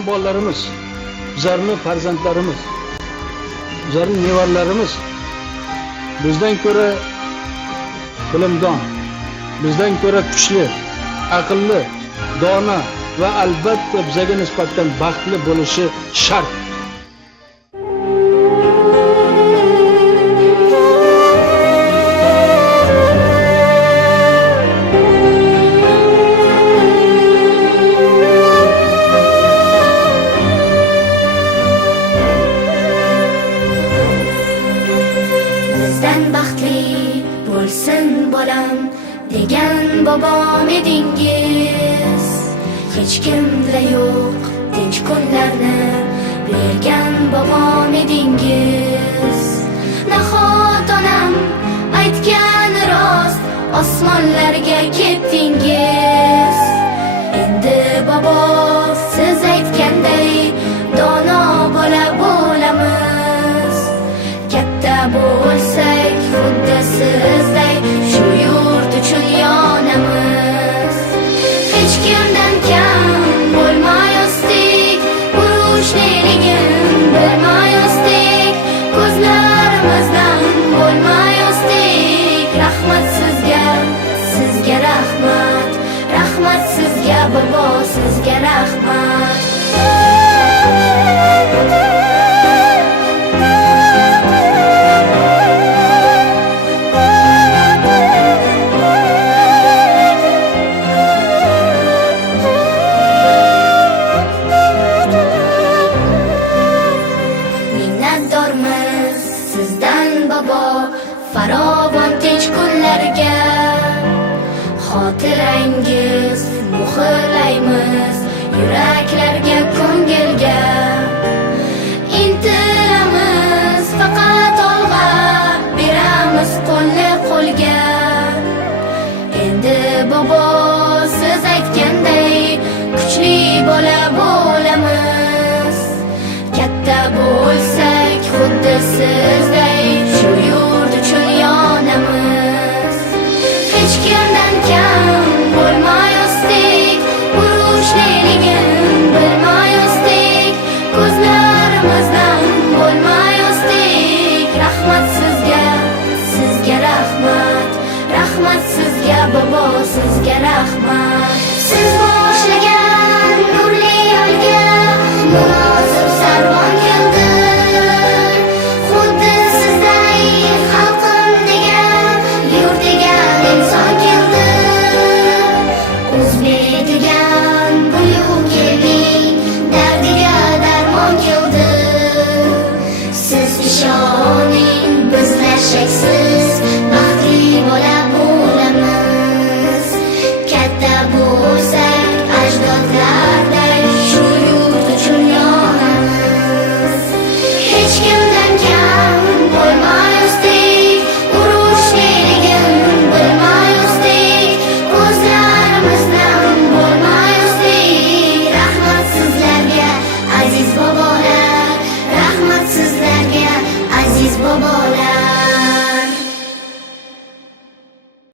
bizlarning bolalarimiz, bizlarning farzandlarimiz, bizlarning nevarlarimiz bizdan ko'ra bilimdon, bizdan ko'ra kuchli, aqlli, dono va albatta bizga nisbatan baxtli bo'lishi shart. Bizdan baxtli bo'lsin bolam degan bobom edingiz. Hech kimda yo'q tinch kunlarni bergan bobom edingiz. Nahot onam aytgani rost, osmonlarga ketdingiz. Endi bobo siz aytganday dono bola bo'lamiz. Katta bo'lsak xuddi sizday shu yurt uchun yonamiz. Hech kimdan kam bo'lmayosdik, urushliligin bilmayosdik, ko'zlarimizdan bo'lmayosdik. Rahmat sizga, sizga rahmat, rahmat sizga bobo, sizga rahmat. Minnatdormiz sizdan bobo, farovon tinch kunlarga. Xotirangiz muhrlaymiz yuraklarga, ko'ngilga. Intilamiz faqat olg'a, beramiz qo'lni qo'lga. Endi bobo siz aytganday kuchli bola bo'lamiz. Katta bo'lsak xuddi sizday shu yurt uchun yonamiz. Hech kimdan kam bo'lmayosdik, urushliligin bilmayosdik, ko'zlarimizdan bo'lmayosdik. Rahmat sizga, sizga rahmat, rahmat sizga bobo, sizga rahmat. Siz boshlagan nurli yo'lga